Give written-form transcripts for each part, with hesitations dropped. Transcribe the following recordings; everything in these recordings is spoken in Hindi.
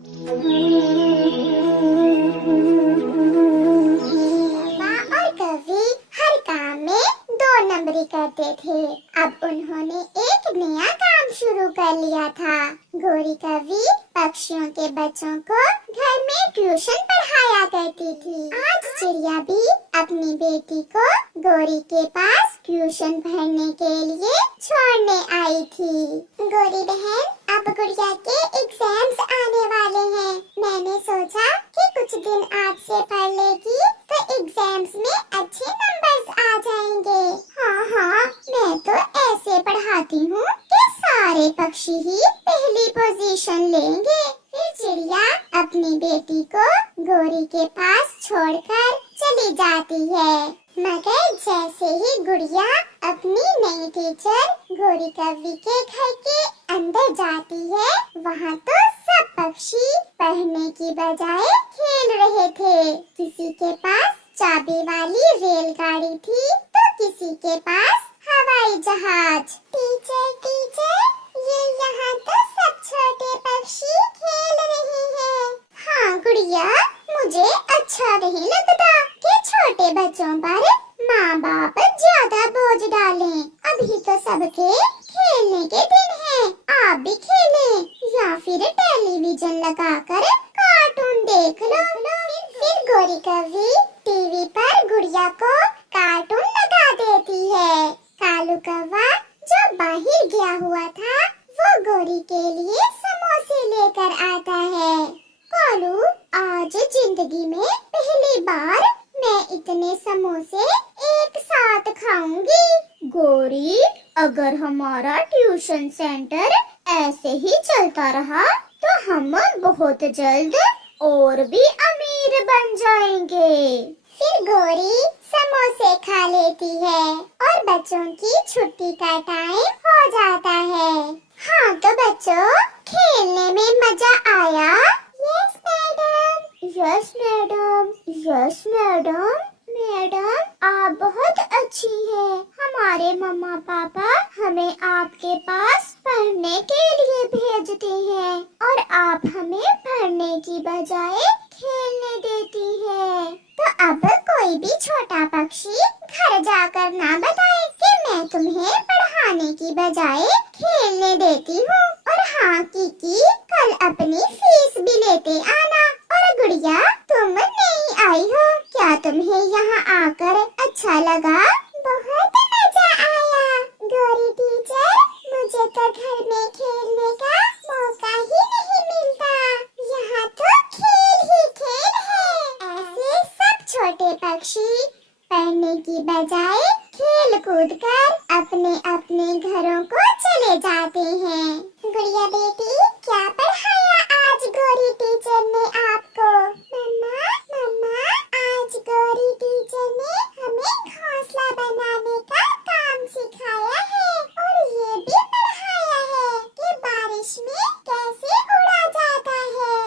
और कवि हर काम में 2 नंबरी करते थे। अब उन्होंने एक नया काम शुरू कर लिया था। गोरी कवि पक्षियों के बच्चों को घर में ट्यूशन पढ़ाया करती थी। आज चिड़िया भी अपनी बेटी को गोरी के पास ट्यूशन पढ़ने के लिए छोड़ने आई थी। गोरी बहन, अब गुड़िया के एग्जाम्स आने वाले हैं। मैंने सोचा कि कुछ दिन आपसे पढ़ लेगी तो एग्जाम्स में अच्छे नंबर्स आ जाएंगे। हाँ, मैं तो ऐसे पढ़ाती हूँ कि सारे पक्षी ही पहली पोजीशन लेंगे। फिर चिड़िया अपनी बेटी को गोरी के पास छोड़कर चली जाती है। मगर जैसे ही गुड़िया अपनी नई टीचर गोरी कवि के घर के अंदर जाती है, वहाँ तो सब पक्षी पढ़ने की बजाय खेल रहे थे। किसी के पास चाबी वाली रेलगाड़ी थी तो किसी के पास हवाई जहाज। टीचर, ये यहाँ तो सब छोटे पक्षी खेल रहे हैं। हाँ गुड़िया, मुझे अच्छा नहीं लगता कि छोटे बच्चों पर माँ बाप ज्यादा बोझ डालें। अभी तो सबके खेलने के दिन हैं, आप भी खेलें या फिर टेलीविजन लगाकर कार्टून देख लो। फिर गोरी कवि टीवी पर गुड़िया को कार्टून लगा देती है। कालू कौवा जो बाहर गया हुआ था वो गोरी के लिए समोसे लेकर आता है। कालू, आज जिंदगी में पहली बार मैं इतने समोसे एक साथ खाऊंगी। गोरी, अगर हमारा ट्यूशन सेंटर ऐसे ही चलता रहा तो हम बहुत जल्द और भी अमीर बन जाएंगे। फिर गोरी समोसे खा लेती है और बच्चों की छुट्टी का टाइम हो जाता है। हाँ तो बच्चों, खेलने में मजा आया? Yes madam. Yes madam. Yes madam. Madam, आप बहुत अच्छी हैं। हमारे मम्मा पापा हमें आपके पास पढ़ने के लिए भेजते हैं और आप हमें पढ़ने की बजाय खेलने देती हैं। तो अब कोई भी छोटा पक्षी घर जाकर ना बताए कि मैं तुम्हें पढ़ाने की बजाय खेलने देती हूँ। और हाँ कीकी, कल अपनी फीस भी लेते आना। और गुड़िया, तुम नहीं आई हो, क्या तुम्हें यहाँ आकर अच्छा लगा? बहुत मजा आया। गोरी टीचर, मुझे तो घर में खेलने का मौका ही नहीं मिलता। यहाँ तो खेल ही खेल है। ऐसे सब छोटे पक्षी पढ़ने की बजाय खेल कूद कर अपने अपने घरों को चले जाते हैं। गुड़िया बेटी, क्या पढ़ाया आज गोरी टीचर ने आपको? मम्मा, आज गोरी टीचर ने हमें घोंसला बनाने का काम सिखाया है और ये भी पढ़ाया है कि बारिश में कैसे उड़ा जाता है।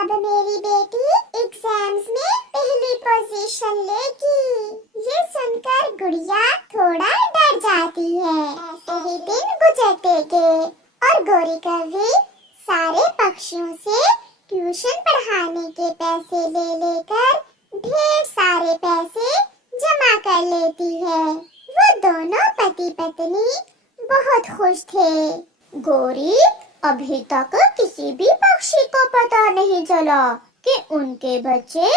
अब मेरी बेटी एग्जाम्स में पहली पोजीशन लेगी। ये सुनकर गुड़िया थोड़ा डर जाती है। ऐसे ही दिन गुजरते गए और गोरी कवि सारे पक्षियों से ट्यूशन पढ़ाने के पैसे ले लेकर ढेर सारे पैसे जमा कर लेती है। वो दोनों पति पत्नी बहुत खुश थे। गोरी, अभी तक किसी भी पक्षी को पता नहीं चला कि उनके बच्चे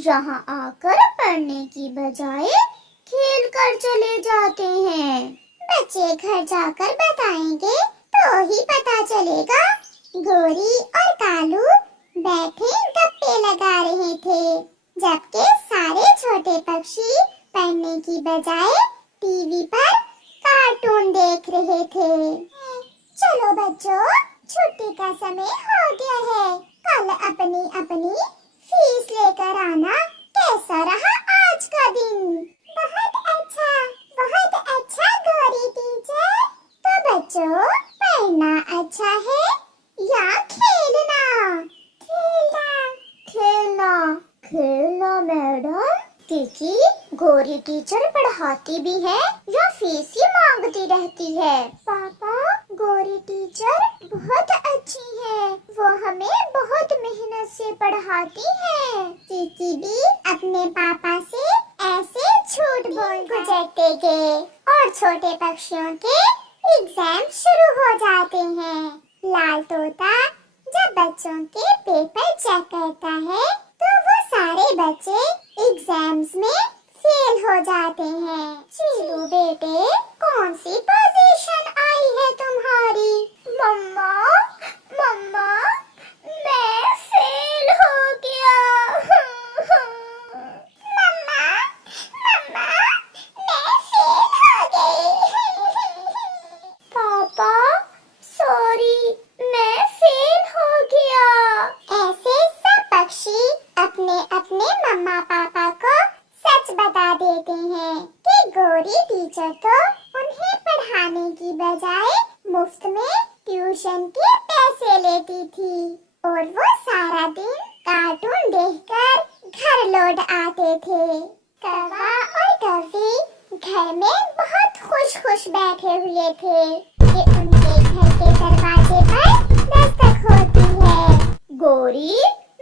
यहाँ आकर पढ़ने की बजाय खेल कर चले जाते हैं। बच्चे घर जाकर बताएंगे तो ही पता चलेगा। गोरी और कालू बैठे गप्पे लगा रहे थे, जबकि सारे छोटे पक्षी पढ़ने की बजाय टीवी पर कार्टून देख रहे थे। चलो बच्चों, छुट्टी का समय हो गया है। कल अपनी अपनी फीस लेकर आना। कैसा रहा आज का दिन? बहुत अच्छा गोरी टीचर। तो बच्चों, पढ़ना अच्छा है या खेलना? खेलना मैडम। क्योंकि गोरी टीचर पढ़ाती भी है या फीस ही मांगती रहती है? पापा, गोरी टीचर बहुत अच्छी है। वो हमें बहुत पढ़ाती है। चीची भी अपने पापा से ऐसे झूठ बोल गुजरते गए और छोटे पक्षियों के एग्जाम शुरू हो जाते हैं। लाल तोता जब बच्चों के पेपर चेक करता है तो वो सारे बच्चे एग्जाम्स में फेल हो जाते हैं। चीलू बेटे, कौन सी पोजीशन आई है तुम्हारी? मम्मा मम्मा, मैं फेल हो गया। मम्मा मम्मा, मैं फेल हो गई। पापा सॉरी, मैं फेल हो गया। ऐसे सब पक्षी अपने अपने मम्मा पापा को सच बता देते हैं कि गोरी टीचर तो उन्हें पढ़ाने की बजाय मुफ्त में ट्यूशन के पैसे लेती थी और वो सारा दिन कार्टून देखकर घर लौट आते थे। कौवा और कौवी घर में बहुत खुश बैठे हुए थे कि उनके घर के दरवाजे पर दस्तक होती है। गोरी,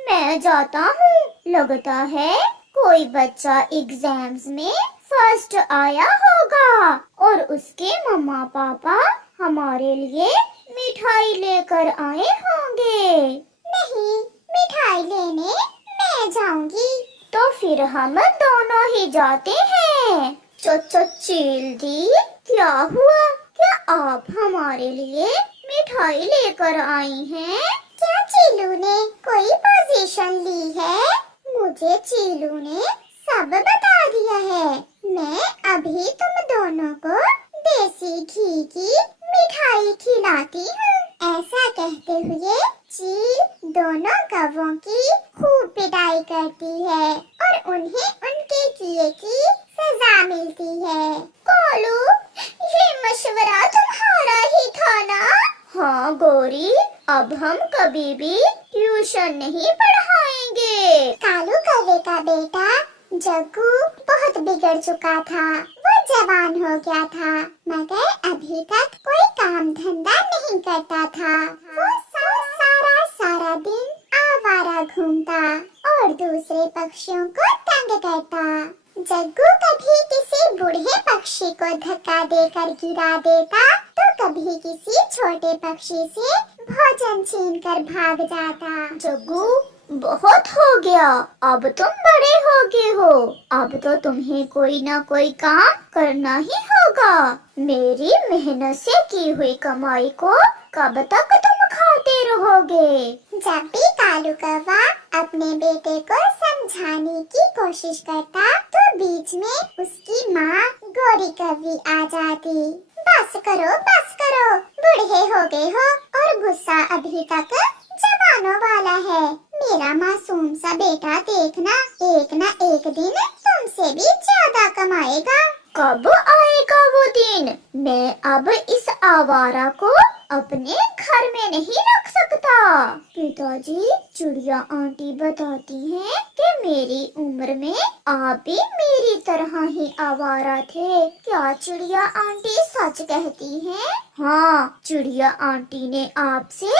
मैं जाता हूँ। लगता है कोई बच्चा एग्जाम्स में फर्स्ट आया होगा और उसके मम्मा पापा हमारे लिए मिठाई लेकर आए होंगे। नहीं, मिठाई लेने मैं जाऊंगी। तो फिर हम दोनों ही जाते हैं। चील दी, क्या हुआ? क्या आप हमारे लिए मिठाई लेकर आई हैं? क्या चीलू ने कोई पोजीशन ली है? मुझे चीलू ने सब बता दिया है। मैं अभी तुम दोनों को देसी घी की मिठाई खिलाती हूँ। ऐसा कहते हुए चील दोनों कौवों की खूब पिटाई करती है और उन्हें उनके किए की सजा मिलती है। कालू, ये मशवरा तुम्हारा ही था ना? हाँ गोरी, अब हम कभी भी ट्यूशन नहीं पढ़ाएंगे। कालू कौवे का बेटा जग्गू बहुत बिगड़ चुका था। वो जवान हो गया था मगर अभी तक कोई काम धंधा नहीं करता था। वो सारा दिन आवारा घूमता और दूसरे पक्षियों को तंग करता। जग्गू कभी किसी बूढ़े पक्षी को धक्का देकर गिरा देता तो कभी किसी छोटे पक्षी से भोजन छीनकर भाग जाता। जग्गू, बहुत हो गया। अब तुम बड़े हो गए हो। अब तो तुम्हें कोई ना कोई काम करना ही होगा। मेरी मेहनत से की हुई कमाई को कब तक तुम खाते रहोगे? जब भी कालू कौवा अपने बेटे को समझाने की कोशिश करता तो बीच में उसकी माँ गोरी कौवी आ जाती। बस करो, बूढ़े हो गए हो और गुस्सा अभी तक जवानों वाला है। मेरा मासूम सा बेटा देखना, एक ना एक दिन तुमसे भी ज्यादा कमाएगा। कब आएगा वो दिन? मैं अब इस आवारा को अपने घर में नहीं रख सकता। पिताजी, चिड़िया आंटी बताती हैं कि मेरी उम्र में आप भी मेरी तरह ही आवारा थे। क्या चिड़िया आंटी सच कहती हैं? हाँ, चिड़िया आंटी ने आपसे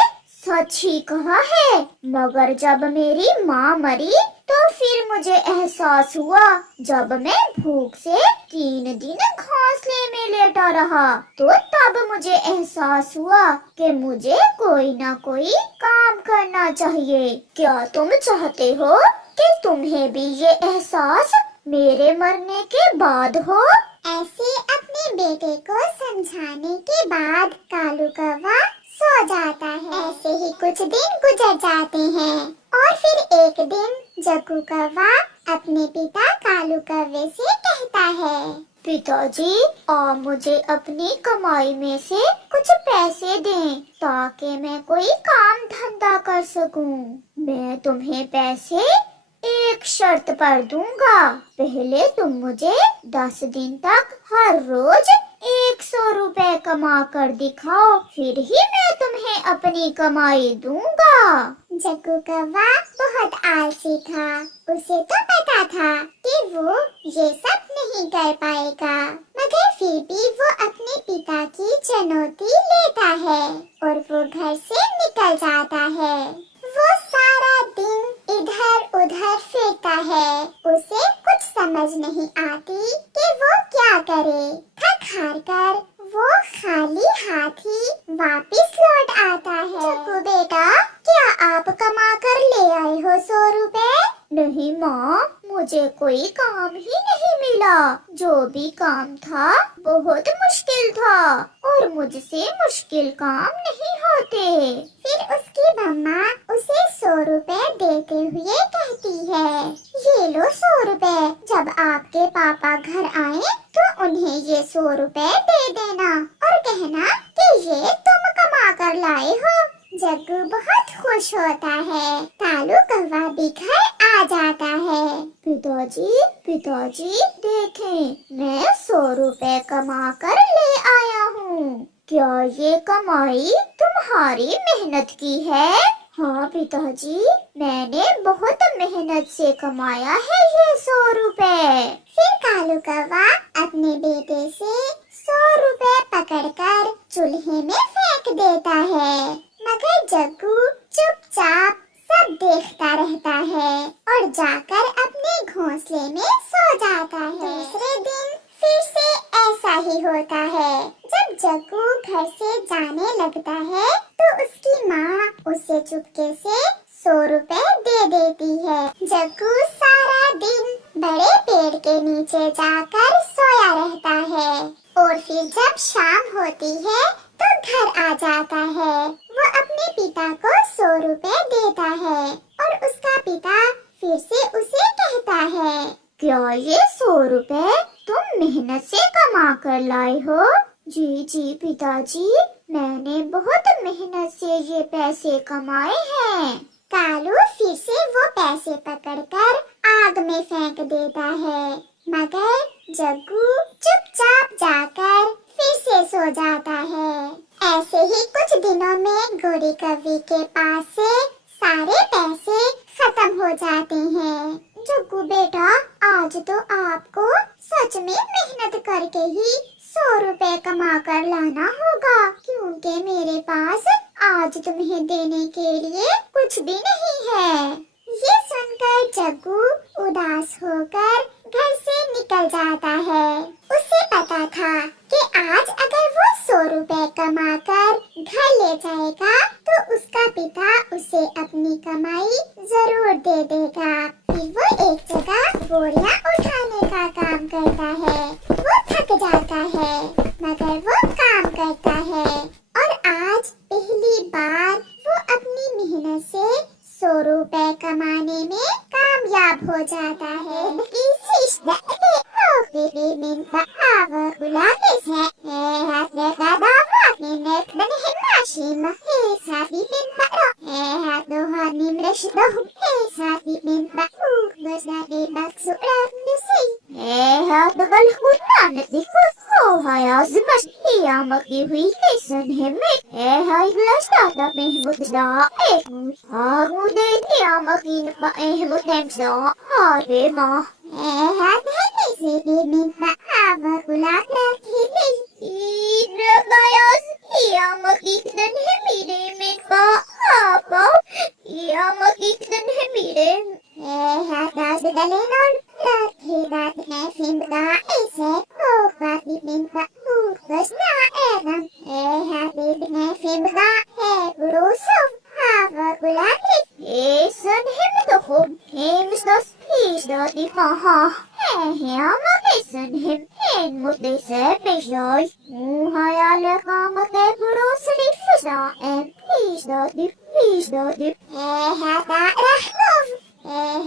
सच ही कहा है। मगर जब मेरी माँ मरी तो फिर मुझे एहसास हुआ, जब मैं भूख से 3 दिन घोंसले में लेटा रहा तो तब मुझे एहसास हुआ कि मुझे कोई ना कोई काम करना चाहिए। क्या तुम चाहते हो कि तुम्हें भी ये एहसास मेरे मरने के बाद हो? ऐसे अपने बेटे को समझाने के बाद कालू कौवा सो जाता है। ऐसे ही कुछ दिन गुजर जाते हैं और फिर एक दिन जग्गू कौवा अपने पिता कालू कौवे से कहता है, पिताजी, आप मुझे अपनी कमाई में से कुछ पैसे दें ताकि मैं कोई काम धंधा कर सकूं। मैं तुम्हें पैसे एक शर्त पर दूंगा। पहले तुम मुझे 10 दिन तक हर रोज 100 रुपए कमा कर दिखाओ, फिर ही मैं तुम्हें अपनी कमाई दूंगा। जग्गू कौवा बहुत आलसी था। उसे तो पता था कि वो ये सब नहीं कर पाएगा, मगर फिर भी वो अपने पिता की चुनौती लेता है और वो घर से निकल जाता है। वो सारा दिन है। उसे कुछ समझ नहीं आती कि वो क्या करे। थक हार कर वो खाली हाथ ही वापिस लौट आता है। जग्गू बेटा, क्या आप कमा कर ले आए हो 100 रुपए? नहीं माँ, मुझे कोई काम ही नहीं मिला। जो भी काम था बहुत मुश्किल था और मुझसे मुश्किल काम नहीं होते। फिर उसकी मम्मा उसे 100 रुपए देते हुए कहती है, ये लो 100 रुपए। जब आपके पापा घर आए तो उन्हें ये 100 रुपए दे देना और कहना कि ये तुम कमा कर लाए हो। जग्गू बहुत खुश होता है। कालू कौवा भी घर आ जाता है। पिताजी, पिताजी देखें, मैं 100 रुपए कमा कर ले आया हूँ। क्या ये कमाई तुम्हारी मेहनत की है? हाँ पिताजी, मैंने बहुत मेहनत से कमाया है ये 100 रुपए। फिर कालू कौवा अपने बेटे से 100 रुपए पकड़कर चूल्हे में फेंक देता है। मगर जग्गू चुपचाप सब देखता रहता है और जाकर अपने घोंसले में सो जाता है। दूसरे दिन फिर से ऐसा ही होता है। जब जग्गू घर से जाने लगता है तो उसकी माँ उसे चुपके से 100 रुपए दे देती है। जग्गू सारा दिन बड़े पेड़ के नीचे जाकर सोया रहता है और फिर जब शाम होती है तो घर आ जाता है। वो अपने पिता को 100 रुपए देता है और उसका पिता फिर से उसे कहता है, क्या ये 100 रुपए तुम मेहनत से कमा कर लाए हो? जी जी पिताजी, मैंने बहुत मेहनत से ये पैसे कमाए हैं। कालू फिर से वो पैसे पकड़कर आग में फेंक देता है। मगर जग्गू चुपचाप जाकर फिर से सो जाता है। ऐसे ही कुछ दिनों में गोरी कौवी के पास से सारे पैसे खत्म हो जाते हैं। जग्गू बेटा, आज तो आपको सच में मेहनत करके ही 100 रुपए कमा कर लाना होगा, क्योंकि मेरे पास आज तुम्हें देने के लिए कुछ भी नहीं है। ये सुनकर जग्गू उदास होकर घर से निकल जाता है। उसे पता था कि आज अगर वो 100 रुपए कमाकर घर ले जाएगा तो उसका पिता उसे अपनी कमाई जरूर दे देगा। फिर वो एक जगह बोरियां उठाने का काम करता है। वो थक जाता है मगर वो काम करता है और आज पहली बार वो अपनी मेहनत से 100 रुपए कमाने में कामयाब हो जाता है।